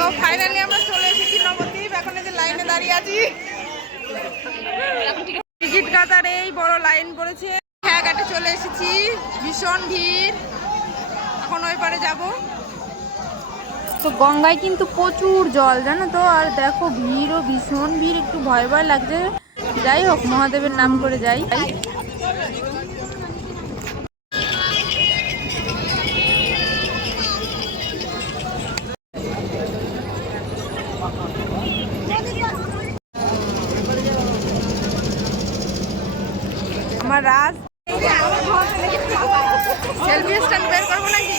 তো ফাইনালি আমরা চলে এসেছি নবদ্বীপ। এখন এই যে লাইনে দাঁড়িয়ে আছি, টিকিট কাটার এই বড় লাইন পড়েছে। খেয়াঘাটে চলে এসেছি, ভীষণ ভিড়। এখন ওই পারে যাব। তো গঙ্গায় কিন্তু প্রচুর জল, জানো তো। আর দেখো ভিড়ও ভীষণ ভিড়, একটু ভয় ভয় লাগছে। যাই হোক, মহাদেবের নাম করে যাই। আমার রাজ সেলফি স্ট্যান্ড বের করবো নাকি?